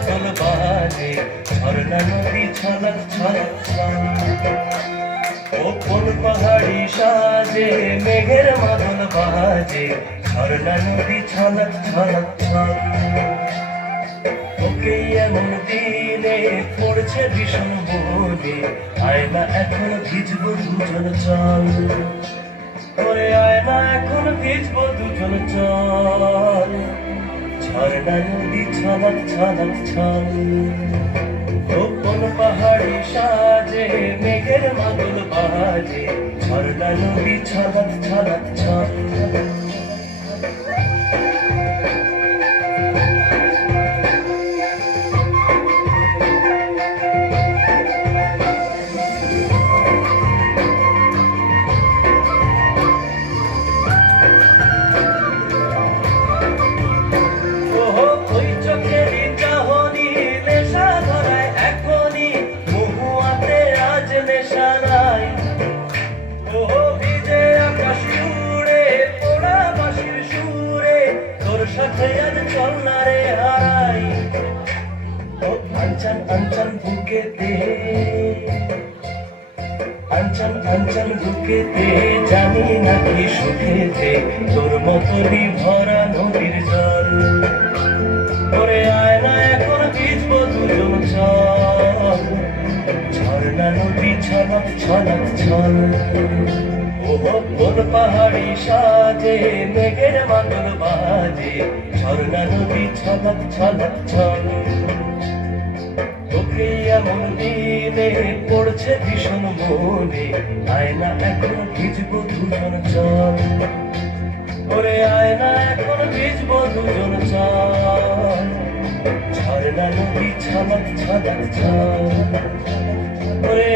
মাদল বাজে, ঝর্ণা নদী ছলক ছলক ছল। ও কোন পাহাড়ি সাজে, মেঘের মাদল বাজে, ঝর্ণা নদী ছলক ছলক ছল। ওকে এমন দিনে পড়ছে ভীষণ মনে, আয়না এখন ভিজবো দুজন চল। ওরে আয়না এখন ভিজবো দুজন চল, ঝর্ণা নদী ছলক ছলক ছল। ও কোন পাহাড়ি সাজে, মেঘের মাদল বাজে, ঝর্ণা নদী ছলক ছলক ছল। আঞ্চল আঞ্চল বুকেতে, আঞ্চল আঞ্চল বুকেতে, জানি নাকি সুখেতে তোর মতনই ভরা নদীর জল। ওরে আয়না এখন ভিজবো দুজন চল, ঝর্ণা নদী ছলক ছলক ছল। ও কোন পাহাড়ি সাজে, মেঘের মাদল বাজে, ঝর্ণা নদী ছলক ছলক ছল। তোকে এমন দিনে পড়ছে ভীষণ মনে, আয়না এখন ভিজবো দুজন চল। ওরে আয়না এখন ভিজবো দুজন চল, ঝর্ণা নদী ছলক ছলক ছল। ওরে